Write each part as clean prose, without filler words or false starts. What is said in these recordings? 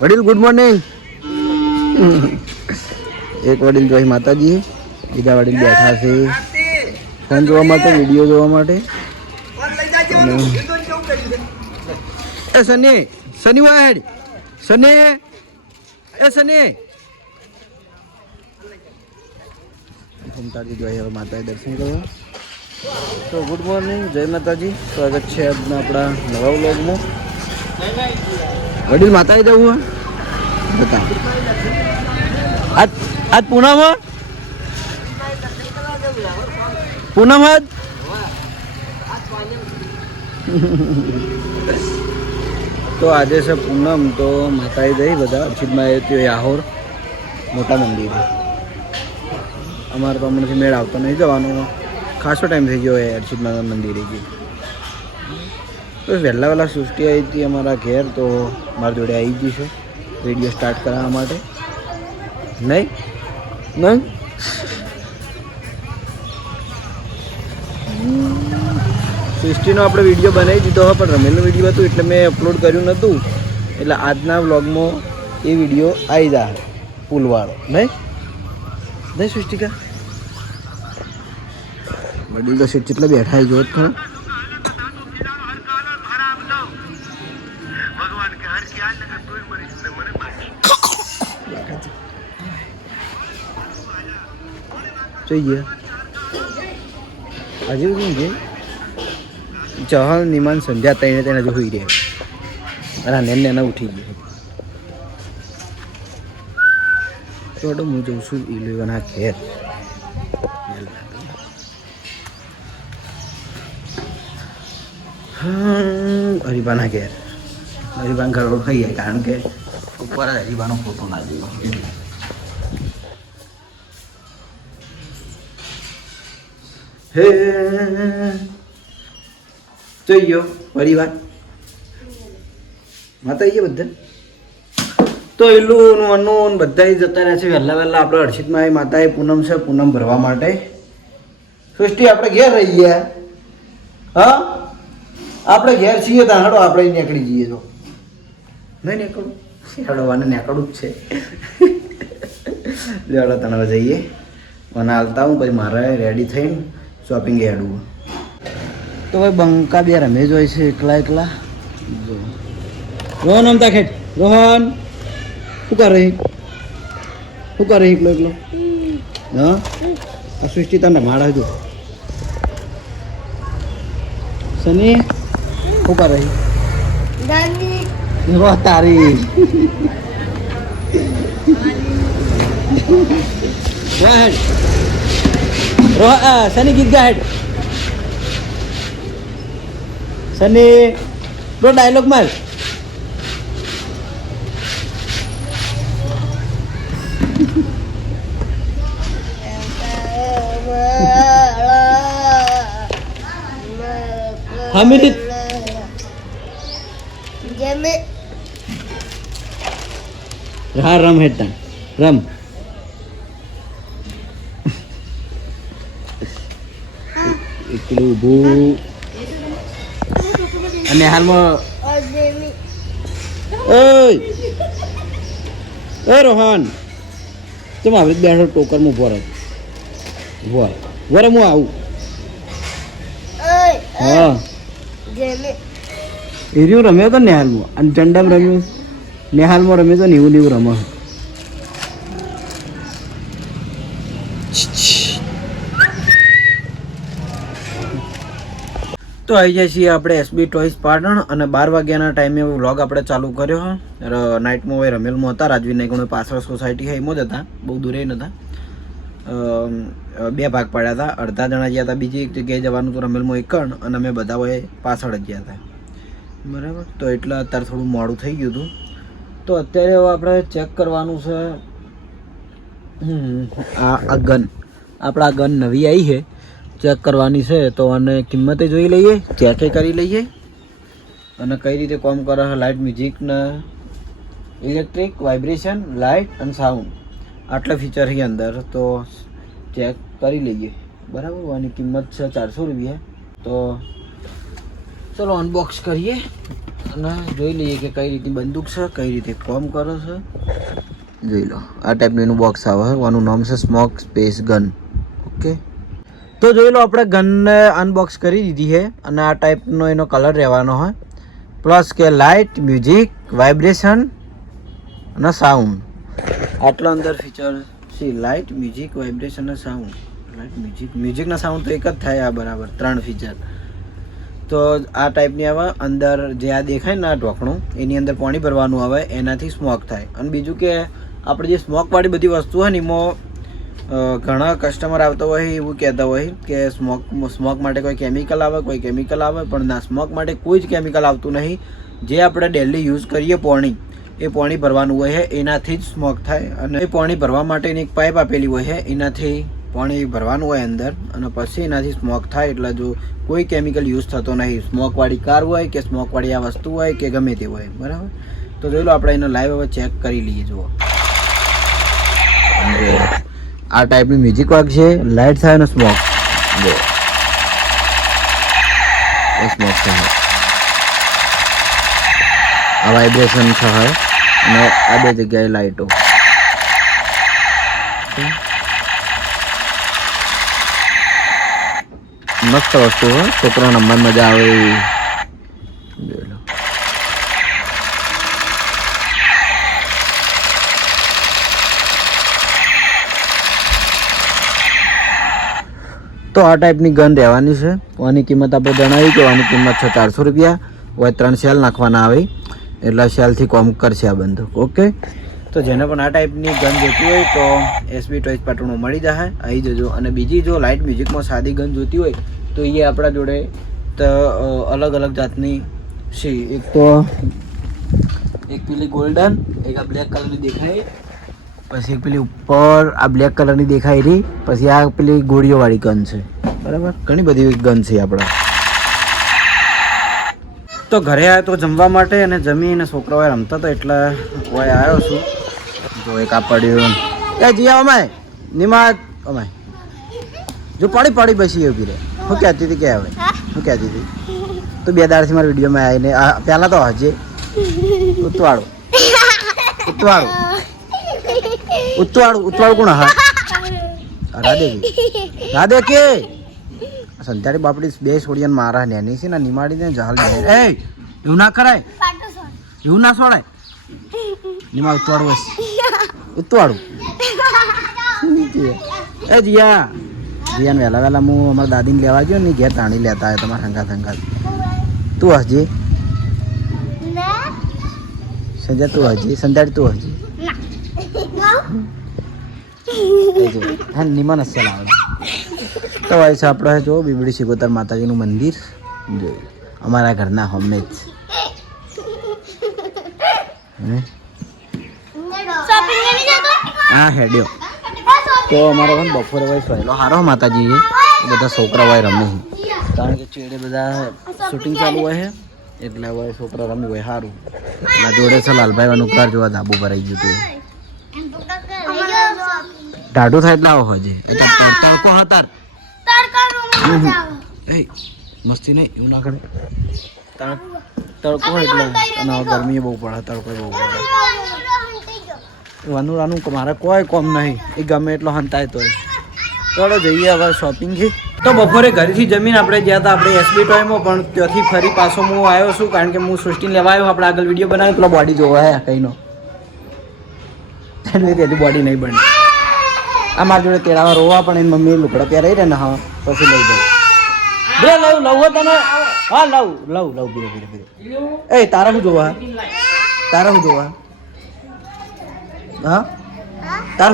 વડીલ good morning. એક વડીલ જોઈ માતાજી, બીજા વડીલ બેઠા છે ફોન જોવા માટે, વિડીયો જોવા માટે. એ સની સની વાડ સની એ સની ઘૂમતાજી જોઈ હવે માતાએ દર્શન કર્યો. તો ગુડ મોર્નિંગ, જય માતાજી. સ્વાગત છે આજના આપણા નવા વ્લોગમાં. વડીલ માતાએ જવું હોય બતા આજ આજ પૂનમ પૂનમ આજ તો આજે છે પૂનમ. તો માતાએ જઈ બધા અર્ચિતમાં આવ્યો હતો યાહોર મોટા મંદિરે. અમારે તો હમણાંથી મેળ આવતો નહીં જવાનો, ખાસો ટાઈમ થઈ ગયો એ અર્ચિતમાં મંદિરે ગઈ. તો વહેલા સૃષ્ટિ આવી હતી અમારા ઘેર, તો મારી જોડે આવી ગઈ છે વિડીયો સ્ટાર્ટ કરવા માટે. નહીં નહીં સૃષ્ટિનો આપણે વિડીયો બનાવી દીધો હોય, પણ રમેલનો વિડીયો હતું એટલે મેં અપલોડ કર્યું નહોતું. એટલે આજના વ્લોગમાં એ વિડીયો આવી જાય પુલવાળો. નહીં નહીં સૃષ્ટિકા વડીલ તો સીટ કેટલા બેઠા જોત ખરા. જોઈ ગયા આજે શું છે ચહલ નિમાન સંધ્યા તઈને તેને હજુ હોઈ રહ્યા અને નેના ઉઠી ગયા. તો હું જઉં છું ઇલેવનના ઘેર. હરિભાના ઘેર. હરિભાન ઘર ઓળખાઈ જાય, કારણ કે ઉપર જ હરિભાનો ફોટો ના જોયો. હે જોઈ ગયો પરિવાર માતા આવીએ બધા. તો એલું અનનું બધા જતા રહ્યા છે વહેલા આપણે હર્ષિતમાં એ માતાએ પૂનમ છે, પૂનમ ભરવા માટે. સૃષ્ટિ આપણે ઘેર રહી ગયા. હા આપણે ઘેર છીએ તો હાડો આપણે નીકળી જઈએ. તો નહીં નીકળું હાડોવાને નીકળવું જ છે. લેડો તને જઈએ મને હાલતા હું, પછી મારે રેડી થઈને શોપિંગ હેડવું. તો ભાઈ બંકા બે રમે જ હોય છે એકલા એકલા. રોહન અમતા ખેટ રોહન શું કરે એકલો એકલો? હા સૃષ્ટિ તને મારા જો સની શું કરે તારી સની ગીત ગા હેડ. સની બ્રો ડાયલોગ માર. હામિદ હા રમ હેડતા રમ. એકલું ઊભું અને હાલમાં ઓય રોહન તમે હવે બેઠો ટોકરમાં ઉભો રહે. વરે હું આવું. હા એર્યું રમ્યો તો નેહાલમાં, અને ચંડામ રમ્યું નેહાલમાં રમ્યો તો નેવું રમે. તો આવી જાય છીએ આપણે એસબી ટોયસ પાટણ, અને 12 વાગ્યાના ટાઈમે વ્લોગ આપણે ચાલુ કર્યો. નાઇટમાં હોય રમેલમાં હતા, રાજવી નાયકોને પાછળ સોસાયટી છે એમાં જ હતા, બહુ દૂરે નહોતા. 2 ભાગ પડ્યા હતા. અડધા જણા ગયા હતા બીજી એક જગ્યાએ જવાનું હતું રમેલમાં એકણ, અને અમે બધા હોય પાછળ જ ગયા હતા. બરાબર, તો એટલે અત્યારે થોડું મોડું થઈ ગયું હતું. તો અત્યારે હવે આપણે ચેક કરવાનું છે આ ગન. આપણે આ ગન નવી આવી છે, ચેક કરવાની છે. તો અને કિંમતે જોઈ લઈએ, ચેકે કરી લઈએ, અને કઈ રીતે કામ કરે છે. લાઇટ, મ્યુઝિક ને ઇલેક્ટ્રિક, વાઇબ્રેશન, લાઇટ અને સાઉન્ડ, આટલા ફીચર છે અંદર. તો ચેક કરી લઈએ. બરાબર, આની કિંમત છે 400 રૂપિયા. તો ચલો અનબોક્સ કરીએ. અને જોઈ લઈએ કે કઈ રીતે બંદૂક છે, કઈ રીતે કામ કરે છે. જોઈ લો આ ટાઈપનું એનું બોક્સ આવે છે. આનું નામ છે સ્મોક સ્પેસ ગન. ઓકે, તો જોઈ લો આપણે ગનને અનબોક્સ કરી દીધી છે અને આ ટાઈપનો એનો કલર રહેવાનો હોય. પ્લસ કે લાઇટ, મ્યુઝિક, વાઇબ્રેશન અને સાઉન્ડ. આટલા અંદર ફીચર છે. લાઇટ, મ્યુઝિક, વાઇબ્રેશન અને સાઉન્ડ. લાઇટ, મ્યુઝિકના સાઉન્ડ તો એક જ થાય. આ બરાબર 3 ફીચર. તો આ ટાઈપની આવે. અંદર જે આ દેખાય ને આ ઢોકણું, એની અંદર પાણી ભરવાનું આવે, એનાથી સ્મોક થાય. અને બીજું કે આપણે જે સ્મોકવાળી બધી વસ્તુ હોય ને એમાં ઘણા કસ્ટમર આવતા હોય એવું કહેતા હોય કે સ્મોક માટે કોઈ કેમિકલ આવે, કોઈ કેમિકલ આવે, પણ ના, સ્મોક માટે કોઈ જ કેમિકલ આવતું નહીં. જે આપણે ડેલી યુઝ કરીએ પાણી, એ પાણી ભરવાનું હોય છે, એનાથી જ સ્મોક થાય. અને એ પાણી ભરવા માટેની એક પાઇપ આપેલી હોય છે, એનાથી પાણી ભરવાનું હોય અંદર અને પછી એનાથી સ્મોક થાય. એટલે જો કોઈ કેમિકલ યુઝ થતો નહીં. સ્મોકવાળી કાર હોય કે સ્મોકવાળી આ વસ્તુ હોય કે ગમે તે હોય, બરાબર. તો જોઈ લો આપણે એને લાઈવ હવે ચેક કરી લઈએ. જુઓ આ ટાઈપની મ્યુઝિક વાગશે, લાઇટ થાય અને સ્મોક. જો સ્મોક થાય, આ વાઇબ્રેશન થાય અને આ બે જગ્યાએ લાઇટો. મસ્ત વસ્તુ હોય, છોકરા નંબર મજા આવે. તો આ ટાઈપની ગન રહેવાની છે. આની કિંમત આપણે જણાવી કે આની કિંમત છે 400 રૂપિયા. હોય 3 શેલ નાખવાના આવે એટલે શેલથી કોમ કરશે આ બંદૂક. ઓકે, તો જેને પણ આ ટાઈપની ગન જોતી હોય તો એસબી ટોયઝ પાટણમાં મળી જશે, આવી જજો. અને બીજી જો લાઇટ મ્યુઝિકમાં સાદી ગન જોતી હોય તો એ આપણા જોડે તો અલગ અલગ જાતની છે. એક તો એક પેલી ગોલ્ડન, એક આ બ્લેક કલરની દેખાય, પછી એક પેલી ઉપર આ બ્લેક કલરની દેખાય રહી, પછી આ પેલી ગોળીઓવાળી ગન છે, બરાબર. ઘણી બધી ગન છે આપણા. તો ઘરે આવ્યો તો જમવા માટે અને જમીને છોકરાઓએ રમતા હતા એટલે હું આવ્યો છું. જો એક આ પડ્યું એ જીયા અમાય નિમાત અમાય જો પડી બેસી ઉભી રહે. શું કહેતી હતી કે હવે શું કહેતી હતી તો 2 દાડથી મારા વિડીયોમાં આવીને પહેલાં તો હજે ઉતવાળું કોણ? હા રાધે કે સંતાડી બાપડી 2 છોડીને મારા નેની છે ને નિમાડીને જહાલ. એ એવું ના કરાય, એવું ના છોડાય. નિમા ઉતવાળું એ જીયાને વહેલા હું અમારા દાદીને લેવા ગયો ને ઘેર તાણી લેતા હોય તમારા હંગાત. તું હજી સંજય, તું હજી સંતાડી, તું હજી હા નિમા નસ્યા લાવે. તો હોય છે આપણે જો બીબડી સિકોતર માતાજીનું મંદિર જોયું અમારા ઘરના હોમે જ. હા હેડ્યો. તો અમારો પણ બપોરે હોય સહેલો સારો માતાજી બધા છોકરા હોય રમે, કારણ કે ચેડે બધા શૂટિંગ ચાલુ હોય છે એટલે હોય છોકરા રમી હોય સારું. એટલે જોડે છે લાલભાઈ અનુકાર જોવા ધાબુ ભરાઈ ગયું હતું. ટાઢું થાય એટલે આવો હજી તડકો હતા મસ્તી નહીં એવું ના કરે. તડકો હોય એટલે અને ગરમી બહુ પડે, તડકો બહુ પડે. વાનુરાનું મારે કોઈ કોમ નહીં, એ ગમે એટલો હંતાય તો. ચાલો જઈએ હવે શોપિંગથી. તો બપોરે ઘરેથી જમીન આપણે ગયા હતા આપણે એસબી ટોયમાં, પણ ત્યાંથી ફરી પાછો હું આવ્યો છું કારણ કે હું સૃષ્ટિને લેવા આવ્યો. આપણે આગળ વિડીયો બનાવ્યો પેલો બોડી જોવા હે કંઈનો ત્યાંથી બોડી નહીં બની. આ મારી જોડે તેડાવા રોવા પણ એની મમ્મી લુકડા પહેરાઈ રહે ને. હા પછી લઈ દઉં. બે લઉં તને. હા લઉં ધીરે. એ તારા શું જોવા? હા તારે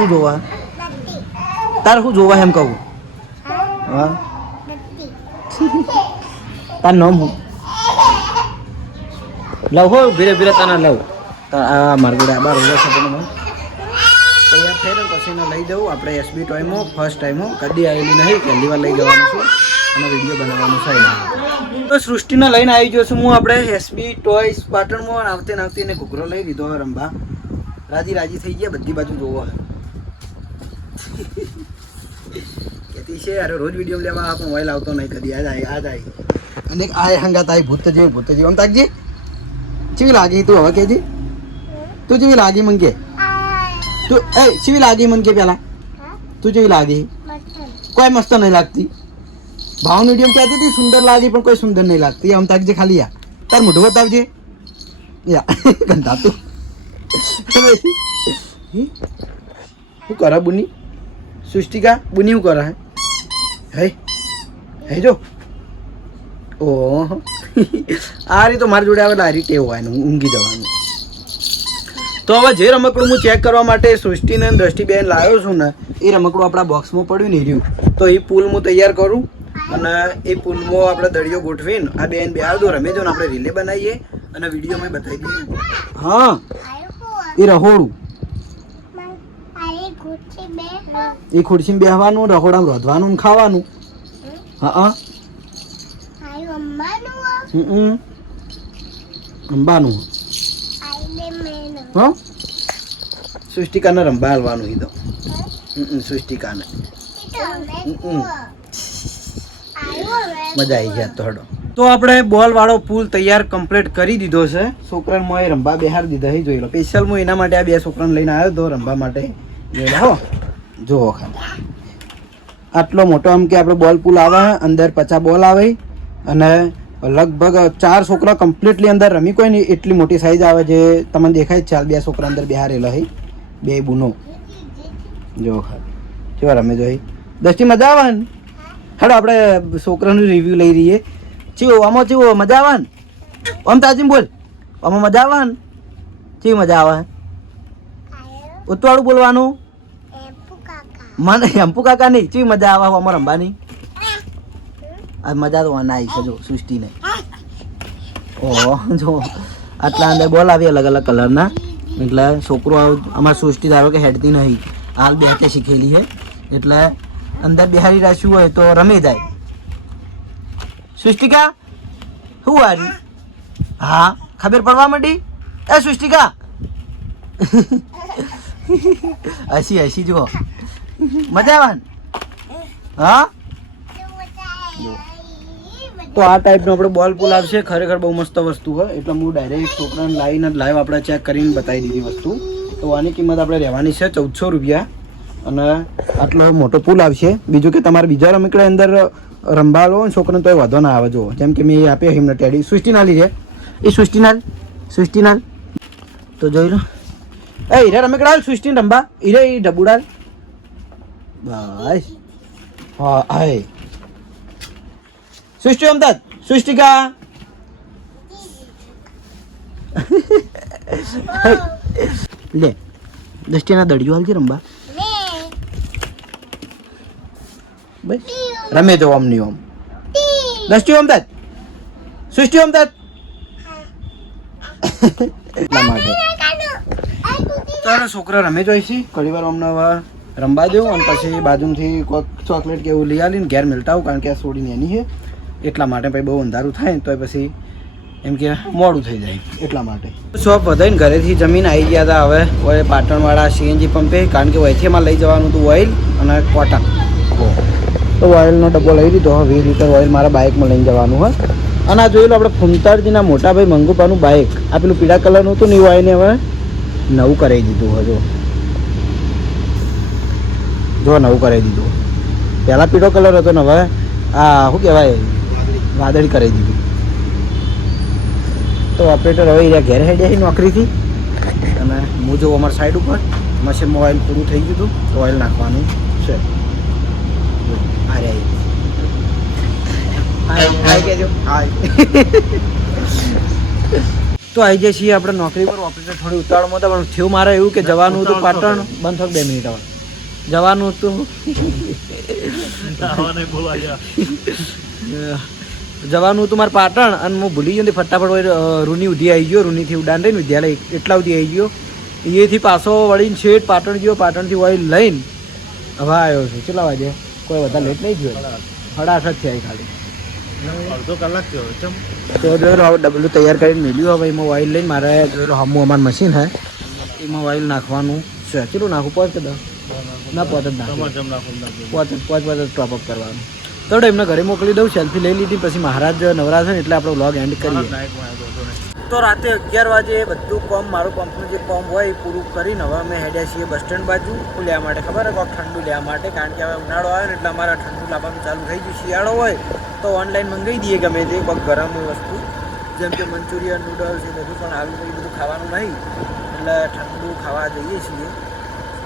શું જોવા એમ કહું? હા તાર નામ હું લવ હો ધીરે તને લઉં. મારી જોડે આબાર રોવા છે તૈયાર થઈ રહ્યો પછી એને લઈ જવું આપણે એસબી ટોયમાં. ફર્સ્ટ ટાઈમો કદી આવેલી નહીં, પહેલી વાર લઈ જવાનું છું અને વિડીયો બનાવવાનું છે. તો સૃષ્ટિને લઈને આવી ગયો છું હું આપણે એસબી ટોયસ પાટણમાં. આવતે એને ઘૂઘરો લઈ દીધો હવે રમવા. રાજી થઈ ગયા બધી બાજુ જોવા કહેતી છે અરે રોજ વિડીયો લેવા મોબાઈલ આવતો નહીં કદી. આ જાય અને આ હંગાત આવી ભૂત જેવી આમ તાકજી ચેવી લાગી તું હવે કેજી તું ચેવી લાગી મને કે તું ચેવી લાગી મને કે પેલા તું ચેવી લાગી કોઈ મસ્ત નહીં લાગતી ભાવનું વિડીયો કહેતી હતી સુંદર લાગી પણ કોઈ સુંદર નહીં લાગતી આમ તાકજે ખાલી યા તાર મોઢું બતાવજે યા ગંધા તું શું કરે બુની સૃષ્ટિકા બુની શું કરે હે હે જો ઓહ આ રીતે તો મારી જોડે આવે આ રીતે એવું હોય ને ઊંઘી જવાનું તો હવે જે રમકડું હું ચેક કરવા માટે સૃષ્ટિને દ્રષ્ટિબેન લાવ્યો છું ને એ રમકડું આપણા બોક્સમાં પડ્યું ને રહ્યું તો એ પુલ હું તૈયાર કરું અને એ પુલમાં આપણે દળિયો ગોઠવીને આ બેન બે દો રમે જો ને આપણે રીલે બનાવીએ અને વિડીયોમાં બતાવી દઈએ હા એ રહોડું એ ખુરશીમાં બેહવાનું રહોડામાં રોધવાનું ને ખાવાનું હા રમવાનું હા સૃષ્ટિકાને રંબા હાલવાનું એ તો સૃષ્ટિકાને મજા આવી ગયા તો હડો તો આપણે બોલ વાળો પુલ તૈયાર કમ્પ્લીટ કરી દીધો છે છોકરાને મોએ રંબા બેહાર દીધા હી જોઈ લો સ્પેશિયલ હું એના માટે આ બે છોકરાને લઈને આવ્યો હતો રંબા માટે જોઈ લો હો જુઓ ખાલી આટલો મોટો આમ કે આપણે બોલ પુલ આવે અંદર 50 બોલ આવે અને લગભગ 4 છોકરા કમ્પ્લીટલી અંદર રમી કોઈ નહીં એટલી મોટી સાઈઝ આવે જે તમને દેખાય જ ચાલ બે છોકરા અંદર બેહારેલા હઈ બે બુનો જો ખાલી કેવા રમે જોઈ દસથી મજા આવે ને હેડો આપણે છોકરાનું રિવ્યુ લઈ રહીએ ચીવો આમાં ચીવો મજા આવે ને આમ તાજીમ બોલ આમાં મજા આવે ને ચી મજા આવે ઉતવાળું બોલવાનું મને એમ્પુ કાકા નહીં ચી મજા આવે આમાં રમવાની આ મજા તો ના આવી છે જો સૃષ્ટિને ઓહ જો આટલા અંદર બોલ આવી અલગ અલગ કલરના એટલે છોકરો અમારી સૃષ્ટિ ધારો કે હેડતી નહીં હાલ બેઠે શીખેલી છે એટલે અંદર બિહારી રાખ્યું હોય તો રમી જાય સૃષ્ટિકા શું હારી હા ખબર પડવા માંડી એ સૃષ્ટિકા હસી જુઓ મજા આવે હા તો આ ટાઈપનો આપણે બોલ પુલ આવશે ખરેખર બહુ મસ્ત વસ્તુ હોય એટલે હું ડાયરેક્ટ છોકરાને લાવીને લાઈવ આપણે ચેક કરીને બતાવી દીધી વસ્તુ તો આની કિંમત આપણે રહેવાની છે 1400 રૂપિયા અને આટલો મોટો પુલ આવશે બીજું કે તમારે બીજા રમકડા અંદર રંબાલો છોકરાને તો વધો ના આવે જો જેમ કે મેં આપ્યો એમને ટેડી સૃષ્ટિના લીધે એ સૃષ્ટિનાલ તો જોઈ લો એ હીરા રમકડા સૃષ્ટિને રંબા હીરે એ ડબુડાલ બસ હા આય સૃષ્ટિ અમદાદ સૃષ્ટિકા લે દૃષ્ટિના દડિયો હાલજે રંબા રમે તો ઓમ ની ઓમ દૃષ્ટિ અમદાદ સૃષ્ટિ અમદાદ એટલા માટે તારા છોકરા રમે જોઈ છે ઘણી વાર અમને રમવા દેવું અને પછી બાજુથી કોઈક ચોકલેટ કે એવું લઈ આવીને ઘેર મેળતા આવું કારણ કે આ છોડીને એની છે એટલા માટે પછી બહુ અંધારું થાય ને તો પછી એમ કે મોડું થઈ જાય એટલા માટે શોપ વધારીને ઘરેથી જમીન આવી ગયા હતા હવે ઓય પાટણવાળા સીએનજી પંપે કારણ કે વહીથી એમાં લઈ જવાનું હતું ઓઇલ અને કોટન તો ઓઇલનો ડબ્બો લઈ લીધો 20 લીટર ઓઇલ મારા બાઇકમાં લઈને જવાનું હોય અને આ જોયેલું આપણે ફૂમતાળજીના મોટાભાઈ મંગુપાનું બાઇક આ પેલું પીળા કલરનું હતું ને એ ઓઇલને હવે નવું કરાવી દીધું હોય જો નવું કરાવી દીધું પહેલાં પીળો કલર હતો ને હવે આ શું કહેવાય વાદળી કરાવી દીધું તો ઓપરેટર હવે એરિયા ઘેર હેડ્યા છે નોકરીથી અને હું જો અમારી સાઈડ ઉપર મશીનમાં ઓઇલ પૂરું થઈ ગયું હતું તો ઓઇલ નાખવાનું છે તો આવી જાય છીએ આપણે નોકરી પર ઓપરેટર થોડી ઉતાવળમાં હતા પણ થયું મારે એવું કે જવાનું હતું પાટણ બંધ થયું 2 મિનિટ હવે જવાનું હતું જવાનું હતું મારે પાટણ અને હું ભૂલી ગયો ફટાફટ રૂની ઉધી આવી ગયો રૂનીથી ઉડાન રહીને વિદ્યાલય એટલા સુધી આવી ગયો એથી પાછો વળીને છેટ પાટણ ગયો પાટણથી ઓઇલ લઈને હવે આવ્યો છું કેટલા વાગે કોઈ વધારે લેટ નહીં ગયો 8:30 જ થયા ખાલી અડધો કલાક થયો તો જોયેલો ડબલું તૈયાર કરીને મેળ્યું હવે એમાં ઓઇલ લઈને મારે જોયેલો હમું અમારું મશીન હે એમાં ઓઇલ નાખવાનું છે કેટલું નાખવું 5 કે 10 ના 5 જ નાખવું 5 ટોપઅપ કરવાનું તો એમને ઘરે મોકલી દઉં સેલ્ફી લઈ લીધી પછી મહારાજ નવરા છે ને એટલે આપણે વ્લોગ એન્ડ કરીએ તો રાતે 11 વાગે બધું કોમ મારું પંપનું જે કોમ હોય એ પૂરું કરીને હવે અમે હેડ્યા છીએ બસ સ્ટેન્ડ બાજુ લેવા માટે. ખબર કોઈક ઠંડુ લેવા માટે, કારણ કે હવે ઉનાળો આવે ને એટલે અમારા ઠંડુ લાવવાનું ચાલુ થઈ ગયું. શિયાળો હોય તો ઓનલાઈન મંગાવી દઈએ ગમે તે કોઈક ગરમ વસ્તુ, જેમ કે મંચુરિયન, નૂડલ્સ એ બધું. પણ હાલ એ બધું ખાવાનું નહીં એટલે ઠંડુ ખાવા જઈએ છીએ.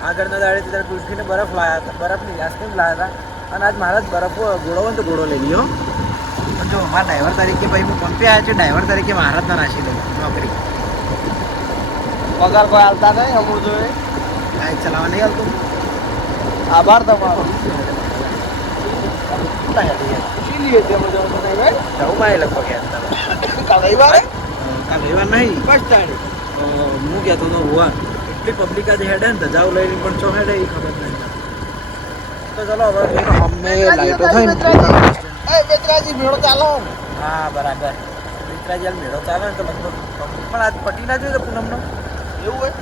આગળના દાડે ત્યારે કુલ્ફીને બરફ લાવ્યા હતા, બરફની આઈસ્ક્રીમ લાવ્યા હતા, અને આજ મારા જ બરફ ગોળો હોય તો ગોળો લઈ લ્યો. જો મારા ડ્રાઈવર તરીકે ભાઈ હું પંપે આવ્યા છે, ડ્રાઈવર તરીકે મહારાજના નાસી દઉં નોકરી. પગાર કોઈ હાલતા નહીં અમૂળ જોઈએ, બાઇક ચલાવવા નહીં આવતું. આભાર તમારો. જવું મારે લગભગ રવિવારે કાલ રવિવાર નહીં બસ સ્ટેન્ડ હું કહેતો હતો હોવા એટલી પબ્લિક આજે હેડે ને ધજાઓ લઈને પણ ચો હેડે એ ખબર નહીં. તો ચલો હવે અમે લાઈટો થઈ ને બેતરાજી મેળો ચાલો. હા બરાબર, બેતરાજી મેળો ચાલે ને તો લગભગ પણ આજ પટી ના જોઈએ તો પૂનમનો એવું હોય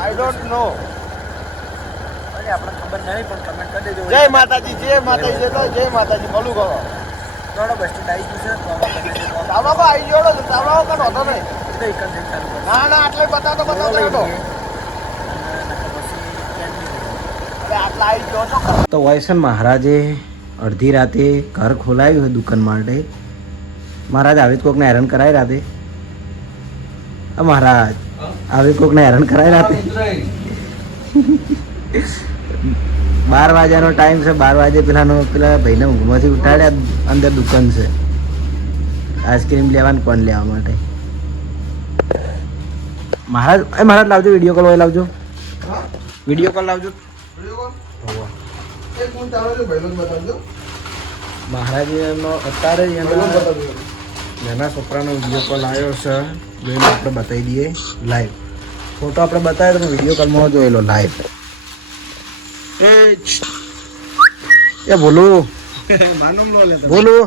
આઈ ડોન્ટ નો. અરે આપણે ખબર નહીં પણ કમેન્ટ કરી દેજો. જય માતાજી, જય માતાજી, જય માતાજી. બોલું કરો થોડો બસ સ્ટેન્ડ આવી ગયું છે. ચાલો આવી ગયો તો ચાલો કનો હતો નહીં. ચાલુ ના ના આટલે બતાવતો બતાવતો હતો. આટલા આવી ગયો છો. તો વૈસન મહારાજે અડધી રાતે ઘર ખોલાવ્યું હોય દુકાન માટે. મહારાજ આવી કોકને હેરાન કરાય રાતે. મહારાજ આવી કોકને હેરાન કરાય રાતે. 12 વાગ્યાનો ટાઈમ છે. 12 વાગે પેલા ભાઈને ઊંઘમાંથી ઉઠાડ્યા, અંદર દુકાન છે આઈસ્ક્રીમ લેવાનું, કોણ લેવા માટે. મહારાજ મહારાજ લાવજો, વિડીયો કોલ હોય લાવજો, વિડીયો કોલ લાવજો. મહારાજનો અત્યારે નાના છોકરાનો વિડીયો કોલ આવ્યો છે, જોઈને આપણે બતાવી દઈએ લાઈવ. ફોટો આપણે બતાવ્યો તો વિડીયો કોલમાં જોયેલો લાઈવ. એ બોલું બોલું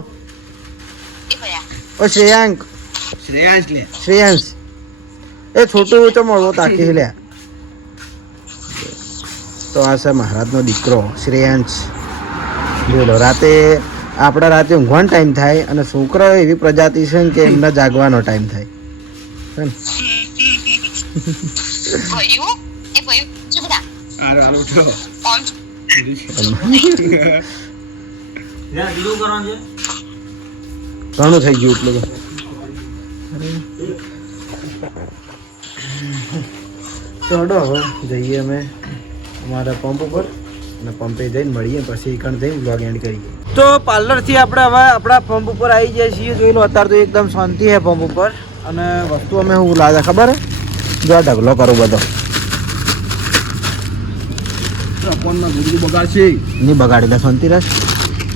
ઓ શ્રેયાંક, શ્રેયાંશ એ છોટું તો મળવો તાકી લે. તો આ છે મહારાજનો દીકરો શ્રેયાંશ. બોલો રાતે આપણા રાતે ઊંઘવાનો ટાઈમ થાય અને છોકરા એવી પ્રજાતિ છે કે એમના જાગવાનો ટાઈમ થાય. ઘણું થઈ ગયું એટલું. તો હડો હવે જઈએ અમે અમારા પંપ ઉપર, અને પંપે જઈને મળીએ, પછી કણ જઈને બ્લોગ એન્ડ કરીએ. તો પાર્લરથી આપણે હવે આપણા પંપ ઉપર આવી જાય છીએ. જોઈ લો અત્યારે તો એકદમ શાંતિ છે પંપ ઉપર. અને વસ્તુ અમે શું લાવ્યા ખબર હે? જો આ ઢગલો કરું બધો બગાડશે નહીં બગાડેલા, શાંતિ રાખ.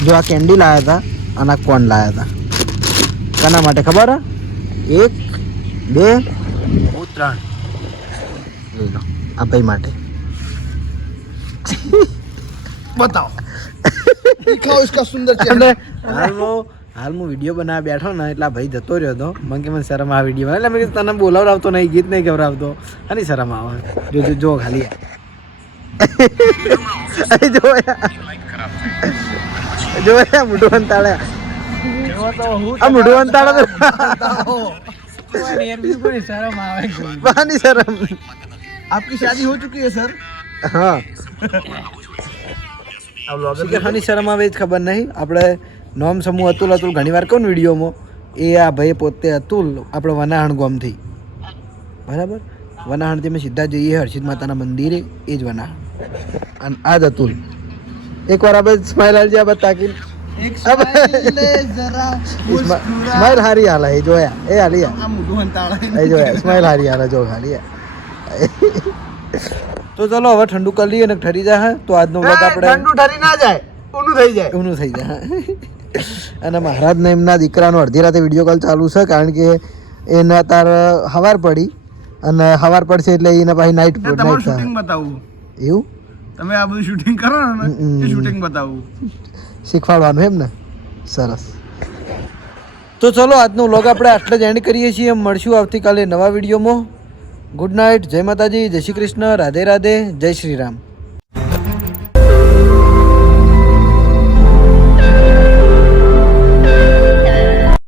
જો આ કેન્ડી લાવ્યા હતા અને આ કોન લાવ્યા હતા. કોના માટે ખબર હે? 1 2 3 લઈ લો આ ભાઈ માટે. बताओ दिखाओ इसका सुंदर चेहरा. हाल હું વિડીયો બનાવવા બેઠો ને એટલે ભાઈ જતો રહ્યો હતો. મને કે મને શરમ આ વિડીયો એટલે મેં તને બોલાવતો નહીં, ગીત નહીં ગવડાવતો, અને શરમ આવે. જો જો જો ખાલી જોયા મોઢું અંતાળે, આ મોઢું અંતાળે શરમ. आपकी शादी हो चुकी है सर? હા શિખરની શરમ આવે જ ખબર નહીં. આપણે નોમ સમૂહ અતુલ ઘણી વાર કહું ને વિડીયોમાં, એ આ ભાઈ પોતે અતુલ આપણે વનાહણ ગામથી, બરાબર. વનાહણથી અમે સીધા જઈએ હર્ષિદ માતાના મંદિરે, એ જ વનાહણ. અને આ જ અતુલ. એકવાર આપણે સ્માઈલ હાલજે આ બતાકી સ્માઈલ હારી હાલા એ જોયા એ હાલી એ જોયા સ્માઈલ હારી હાલા જો ખાલી. તો ચલો હવે ઠંડુ કરી લઈએ અને ઠરી જાય. તો આજનો વ્લોગ આપણે ઠંડુ ઠરી ના જાય, ઊનું થઈ જાય, ઊનું થઈ જાય. અને મહારાજને એમના દીકરાનો અડધી રાતે વિડીયો કોલ ચાલુ છે, કારણ કે એને અત્યારે સવાર પડી અને સવાર પડશે એટલે એને પાછી નાઈટ શૂટિંગ બતાવું. એવું તમે આ બધું શૂટિંગ કરો ને એ શૂટિંગ બતાવું, શીખવાડવાનું એમ ને. સરસ. તો ચલો આજનો વ્લોગ આપણે આટલે જ એન્ડ કરીએ છીએ. મળશું આવતીકાલે નવા વિડીયોમાં. ગુડ નાઇટ, જય માતાજી, જય શ્રી કૃષ્ણ, રાધે રાધે, જય શ્રી રામ.